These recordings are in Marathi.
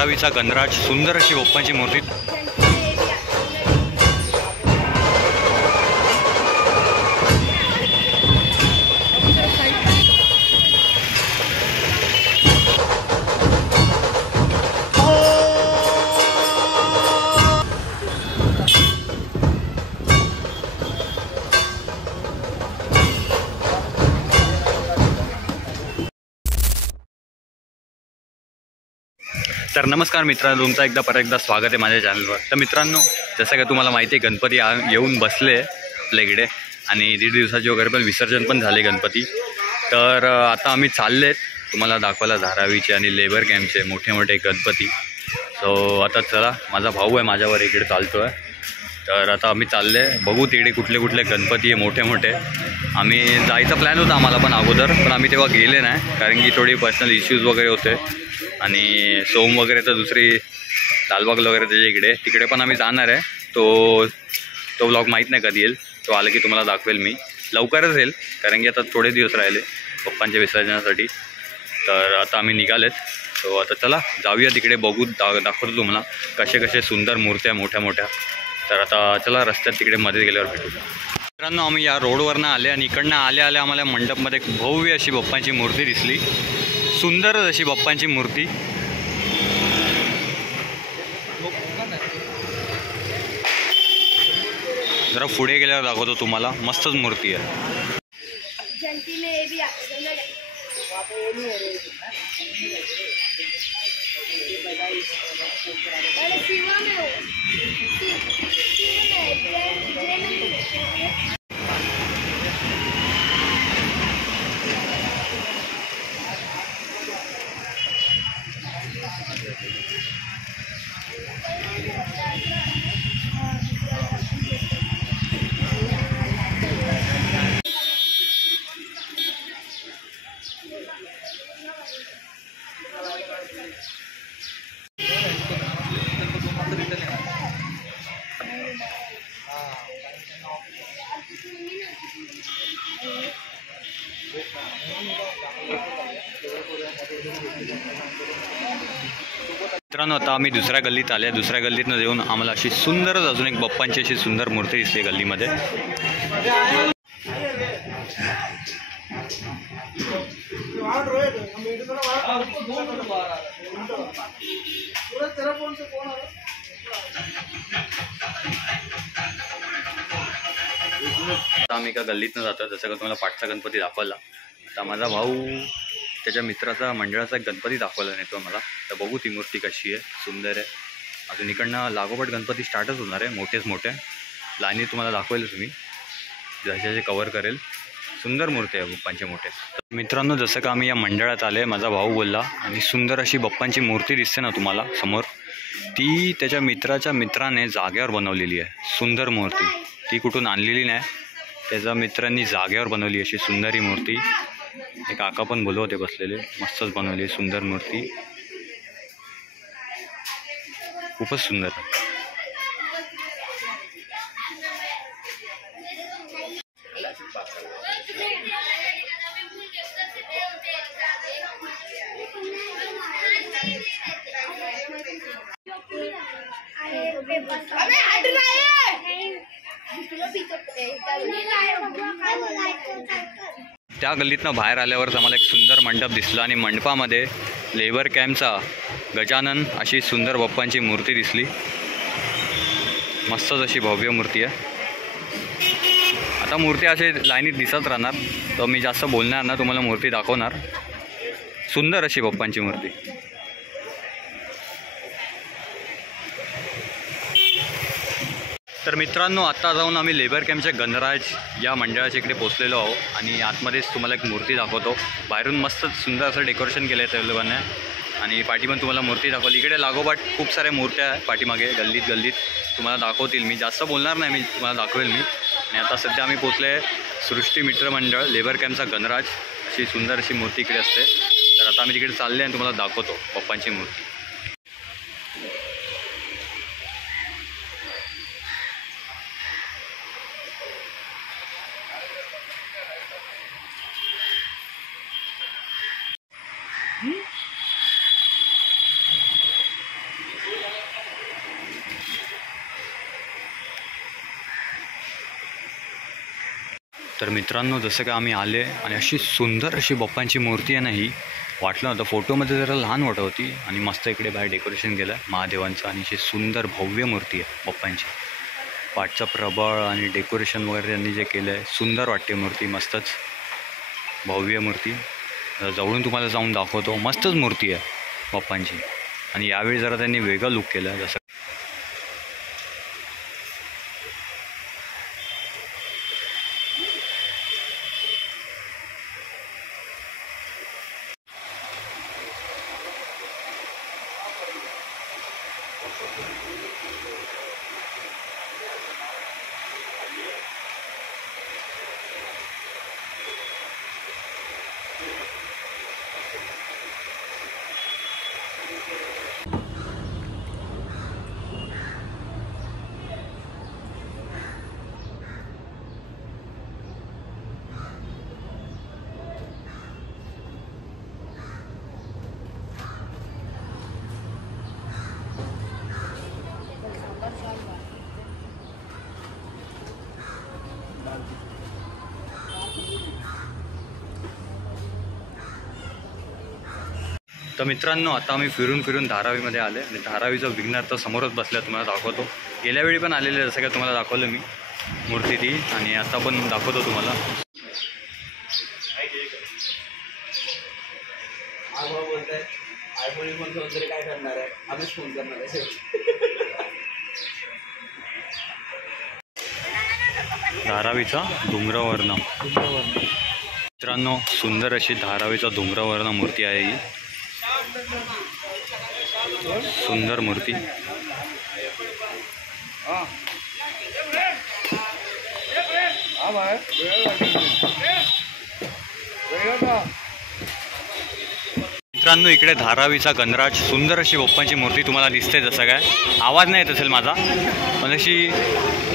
धारावीचा गणराज, सुंदर अशी बाप्पांची मूर्ती। तर नमस्कार मित्रांनो, तुमचं परत एकदा स्वागत आहे माझ्या चॅनलवर। तर मित्रांनो, जसं का तुम्हाला माहिती आहे, गणपती येऊन बसले आपल्याकडे आणि 1.5 दिवसाचे वगैरे पण विसर्जन पण झाले गणपती। तर आता आम्ही चाललेत तुम्हाला दाखवायला धारावीचे आणि लेबर कॅम्पचे मोठे मोठे गणपती। सो आता चला, माझा भाऊ आहे माझ्यावर इकडे चालतो आहे। तर आता आम्ही चालले, बघू तिकडे कुठले कुठले गणपती आहे मोठे मोठे। आम्ही जायचा प्लॅन होता आम्हाला पण अगोदर, पण आम्ही तेव्हा गेले नाही कारण की थोडी पर्सनल इश्यूज वगैरे होते। आणि सोम वगैरे तर दुसरी लालबाग वगैरे त्याच्या तिकडे पण आम्ही जाणार आहे। तो व्लॉग माहीत नाही कधी येईल, तो आला की तुम्हाला दाखवेल मी, लवकरच येईल कारण की आता थोडे दिवस राहिले पप्पांच्या विसर्जनासाठी। तर आता आम्ही निघालेत, तो आता चला जाऊया तिकडे, बघू दाखवतो तुम्हाला कसे कसे सुंदर मूर्त्या मोठ्या मोठ्या। तर आता चला रस्त्यात तिकडे मध्ये गेल्यावर भेटू। मित्रांनो, आम्ही या रोडवरनं आले आणि इकडनं आल्या आम्हाला मंडपमध्ये एक भव्य अशी बाप्पांची मूर्ती दिसली, सुंदरच अशी बाप्पांची मूर्ती। जरा पुढे गेल्यावर दाखवतो तुम्हाला, मस्तच मूर्ती आहे। मित्रांनो, आता आम्ही दुसऱ्या गल्लीत आले। दुसऱ्या गल्लीतनं येऊन आम्हाला अशी सुंदरच अजून एक बाप्पांची अशी सुंदर मूर्ती दिसते गल्लीमध्ये। आम्ही एका गल्लीतनं जातो, जसं का तुम्हाला पाठचा गणपती दाखवला। आता माझा भाऊ त्याच्या मित्राचा मंडळाचा एक गणपती दाखवायला नेतो मला। तर बघू ती मूर्ती कशी आहे, सुंदर आहे। अजून इकडनं लागोपाठ गणपती स्टार्टच होणार आहे, मोठेच मोठे लाईनी तुम्हाला दाखवेल तुम्ही, जसे कवर करेल। सुंदर मूर्ती आहे बाप्पांचे मोठे। मित्रांनो, जसं का आम्ही या मंडळात आले, माझा भाऊ बोलला आणि सुंदर अशी बाप्पांची मूर्ती दिसते ना तुम्हाला समोर, ती त्याच्या मित्राने जागेवर बनवलेली आहे। सुंदर मूर्ती, ती कुठून आणलेली नाही, त्याच्या मित्रांनी जागेवर बनवली अशी सुंदर ही मूर्ती। एक काका पण बोलव होते बसलेले, मस्तच बनवली सुंदर मूर्ती, खूपच सुंदर। त्या गल्लीतनं बाहेर आल्यावरच आम्हाला एक सुंदर मंडप दिसला आणि मंडपामध्ये लेबर कॅम्पचा गजानन अशी सुंदर बाप्पांची मूर्ती दिसली, मस्तच अशी भव्य मूर्ती आहे। आता मूर्ती असे लाईनीत दिसत राहणार, तर मी जास्त बोलणार ना, तुम्हाला मूर्ती दाखवणार। सुंदर अशी बाप्पांची मूर्ती। तर मित्रांनो, आता जाऊन आम्ही लेबर कॅम्पच्या गणराज या मंडळाच्या इकडे पोचलेलो आहोत आणि आतमध्येच तुम्हाला एक मूर्ती दाखवतो। बाहेरून मस्त सुंदर असं डेकोरेशन केलं आहे त्या लोकांनी आणि पाठी पण तुम्हाला मूर्ती दाखवली। इकडे लागोपाठ खूप साऱ्या मूर्त्या आहे पाठीमागे, गल्लीत तुम्हाला दाखवतील। मी जास्त बोलणार नाही, मी तुम्हाला दाखवेल मी। आणि आता सध्या आम्ही पोचले सृष्टी मित्र मंडळ लेबर कॅम्पचा गणराज, अशी सुंदर अशी मूर्ती इकडे असते। तर आता आम्ही तिकडे चालले आणि तुम्हाला दाखवतो बाप्पांची मूर्ती। तर मित्रांनो, जसं का आम्ही आले आणि अशी सुंदर अशी बाप्पांची मूर्ती आहे ना, ही वाटलं होतं फोटोमध्ये जरा लहान वाटत होती आणि मस्त इकडे बाहेर डेकोरेशन केलं आहे महादेवांचं आणि अशी सुंदर भव्य मूर्ती आहे बाप्पांची. पाठचं प्रबळ आणि डेकोरेशन वगैरे त्यांनी जे केलं आहे सुंदर वाटते मूर्ती, मस्तच भव्य मूर्ती. जवळून तुम्हाला जाऊन दाखवतो, मस्तच मूर्ती आहे बाप्पांची. आणि यावेळी जरा त्यांनी वेगळं लुक केलं आहे. जसं तर मित्रांनो, आता आम्ही फिरून फिरून धारावीमध्ये आले आणि धारावीचं विघ्नहर्ता समोरच बसल्या, तुम्हाला दाखवतो. गेल्या वेळी पण आलेले, जसं काय तुम्हाला दाखवलं मी मूर्ती ती, आणि आता पण दाखवतो तुम्हाला. धारावीचा डोंगरावरनं मित्रांनो, सुंदर अशी धारावीचा डोंगरावरनं मूर्ती आहे ही. सुंदर मूर्ती. मित्रांनो, इकडे धारावीचा गणराज, सुंदर अशी बाप्पांची मूर्ती तुम्हाला दिसते. जसं काय आवाज नाही येत असेल माझा, पण अशी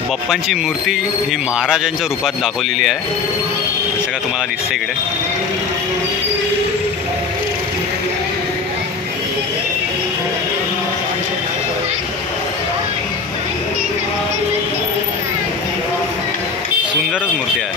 बाप्पांची मूर्ती ही महाराजांच्या रूपात दाखवलेली आहे. जसं काय तुम्हाला दिसते इकडे. सुंदरच मूर्ती आहे.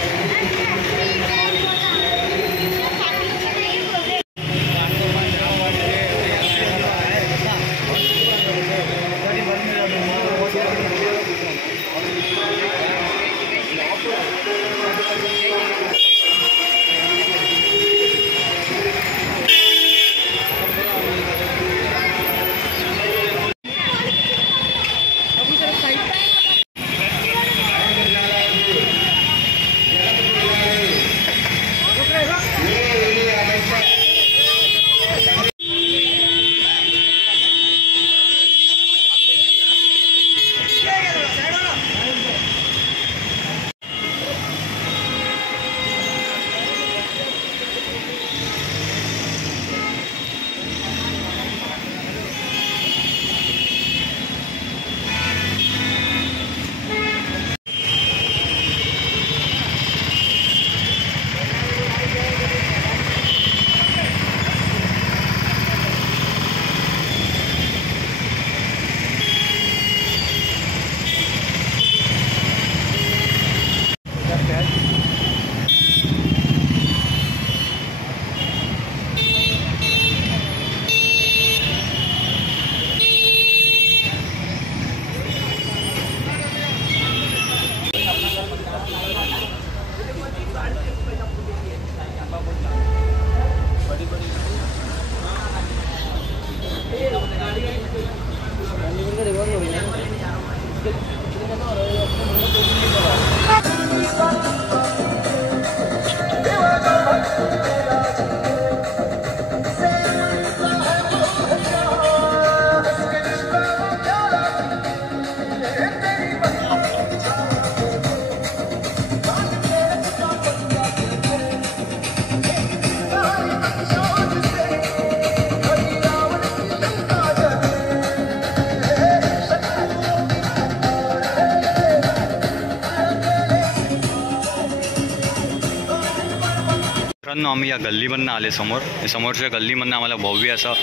मित्रांनो, आम्ही या गल्लीमधनं आले. समोरच्या गल्लीमधनं आम्हाला भव्य असं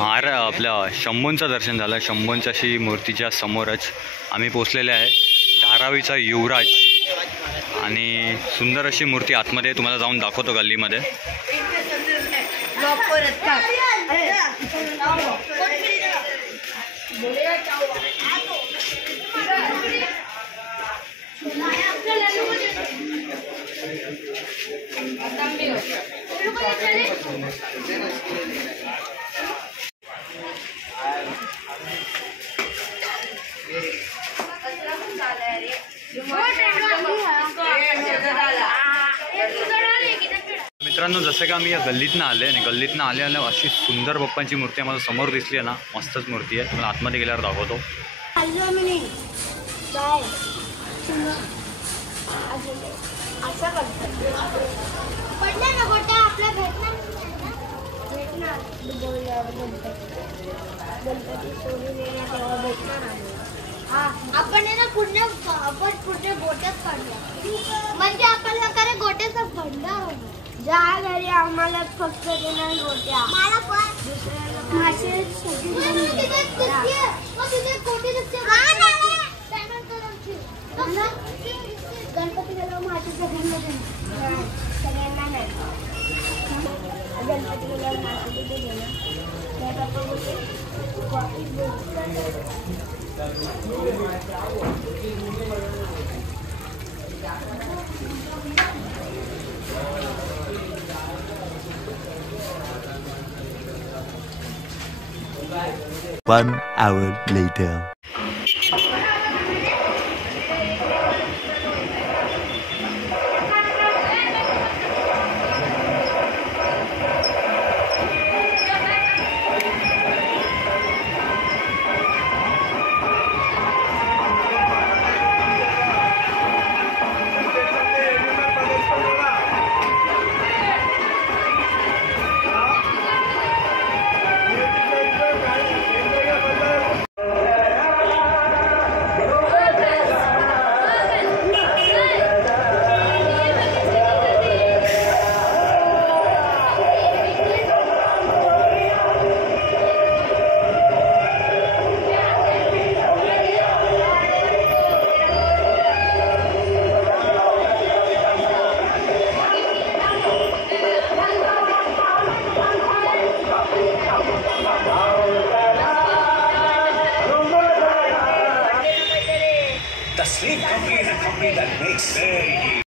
आपल्या शंभूंचं दर्शन झालं. शंभूंच्या अशी मूर्तीच्या समोरच आम्ही पोचलेले आहे. धारावीचा युवराज आणि सुंदर अशी मूर्ती आतमध्ये तुम्हाला जाऊन दाखवतो गल्लीमध्ये. मित्रांनो, जसं का आम्ही या गल्लीतनं आले आणि गल्लीतनं आल्या अशी सुंदर बाप्पांची मूर्ती आम्हाला समोर दिसली आहे ना, मस्तच मूर्ती आहे. तुम्हाला आतमध्ये गेल्यावर दाखवतो. आपण ना पुढे गोट्यात काढलं म्हणजे आपल्याला करे गोट्याचा भंडार ज्या घरी आम्हाला फक्त देणार गोट्या मला पण मासे गणपती गेला मासे सगळ्यांना नाही गणपती गेल्यावर मासे गेलं One hour later. The Sleep Company is a company that makes very easy.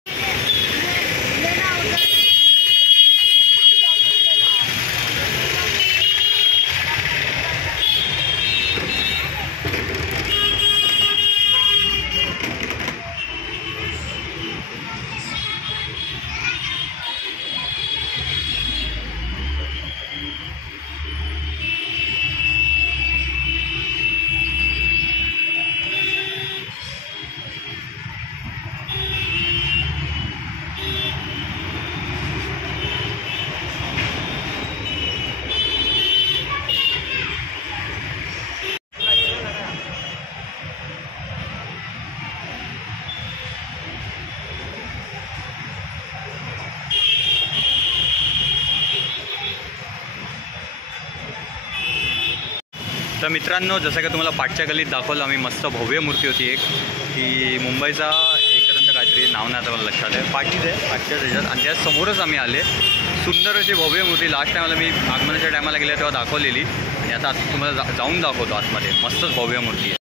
तर मित्रांनो, जसं का तुम्हाला पाठच्या गल्लीत दाखवलं आम्ही, मस्त भव्य मूर्ती होती एक, की मुंबईचा एकपर्यंत काहीतरी नाव नाही आता मला लक्षात आहे, पाठीच आहे पाठच्या त्याच्यात, आणि त्यासमोरच आम्ही आले. सुंदर अशी भव्य मूर्ती लास्ट टायमाला मी आगमनाच्या टायमाला गेल्या तेव्हा दाखवलेली, आणि आता तुम्हाला जाऊन दाखवतो आतमध्ये. मस्तच भव्य मूर्ती आहे.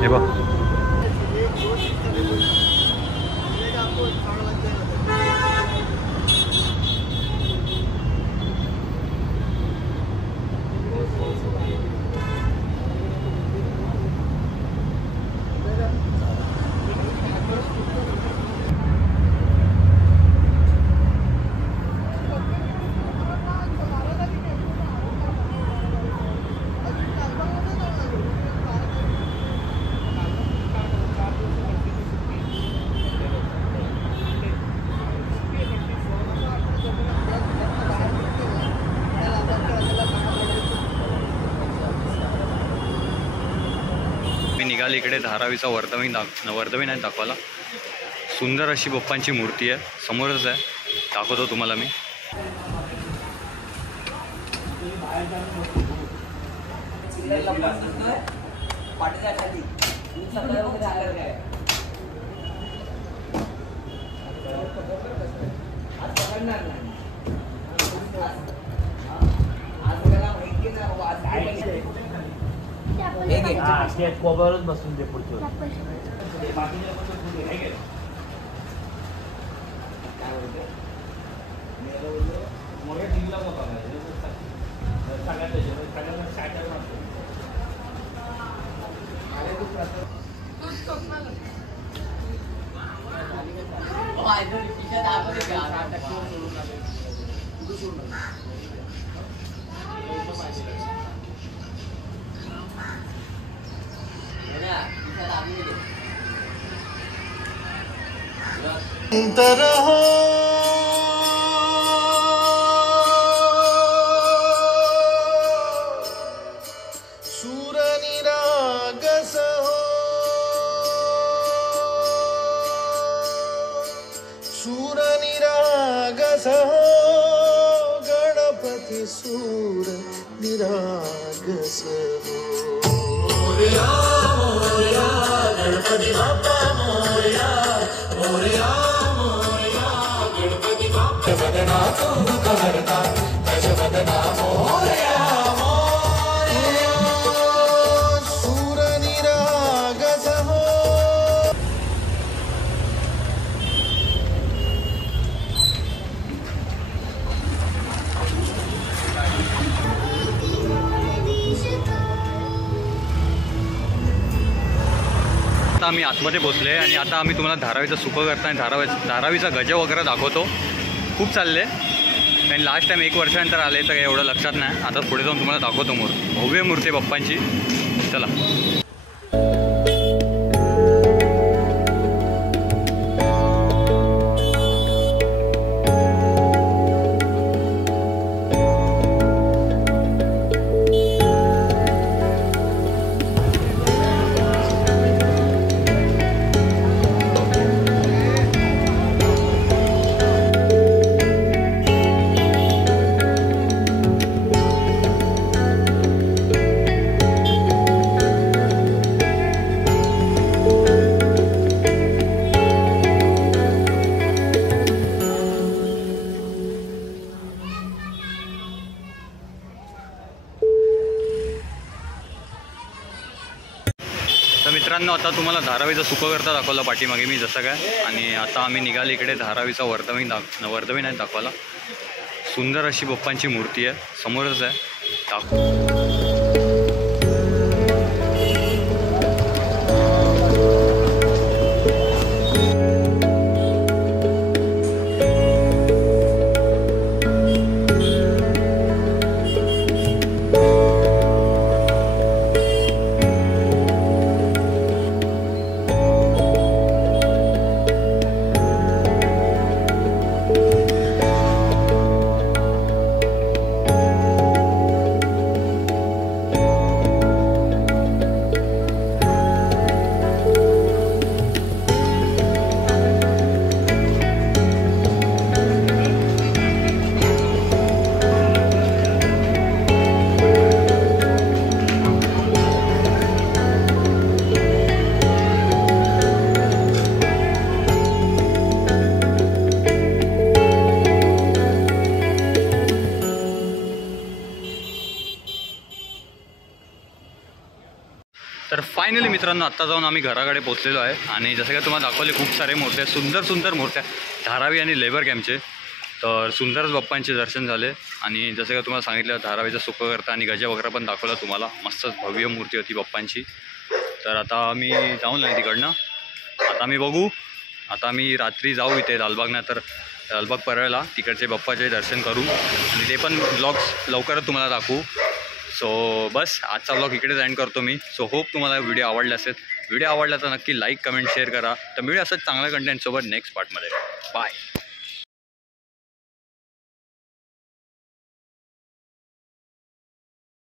हे बघ, निघाली इकडे धारावीचा वर्धवीन नाही दाखवायला. सुंदर अशी बाप्पांची मूर्ती आहे, समोरच आहे, दाखवतो तुम्हाला मी. कोबरच बसून ते पुढचं सूरनिरागस हो गणपति सूर निरागस हो. मोरया मोरया गणपति बाप्पा मोरया मोरया मोरया गणपति बाप्पा दशवदना तू दुःखहर्ता दशवदना मोरया मोरया सूरनिरागस हो. आता आम्ही आतमध्ये पोचले आणि आता आम्ही तुम्हाला धारावीचं सुकं करताना धारावीचा गजब वगैरे दाखवतो. खूप चालले कारण लास्ट टाईम 1 वर्षानंतर आले तर एवढं लक्षात नाही. आता पुढे जाऊन तुम्हाला दाखवतो भव्य मूर्ती बाप्पांची. चला. तर मित्रांनो, आता तुम्हाला धारावीचं सुकं करता दाखवलं पाठीमागे मी जसं काय. आणि आता आम्ही निघाली इकडे धारावीचा वर्धवीन नाही दाखवायला. सुंदर अशी बाप्पांची मूर्ती आहे, समोरच आहे, तर फायनली मित्रांनो आत्ता जाऊन आम्ही घराकडे पोचलेलो आहे. आणि जसं काय तुम्हाला दाखवले खूप सारे मूर्त्या, सुंदर मूर्त्या धारावी आणि लेबर कॅम्पचे. तर सुंदरच बाप्पांचे दर्शन झाले. आणि जसं काय तुम्हाला सांगितलं धारावीचं सुकं करता आणि गजा वगैरे पण दाखवला तुम्हाला. मस्तच भव्य मूर्ती होती बाप्पांची. तर आता आम्ही जाऊन नाही तिकडनं. आता आम्ही बघू. आता आम्ही रात्री जाऊ इथे लालबागना, तर लालबाग परळला तिकडचे बाप्पाचे दर्शन करू आणि ते पण ब्लॉग्स लवकरच तुम्हाला दाखवू. सो बस आजचा ब्लॉग इकडेच एंड करतो मी. सो होप तुम्हाला व्हिडिओ आवडला असेल. व्हिडिओ आवडला तर नक्की लाईक कमेंट शेअर करा. तर मिळूया असंच चांगल्या कंटेंटसोबत नेक्स्ट पार्टमध्ये. बाय.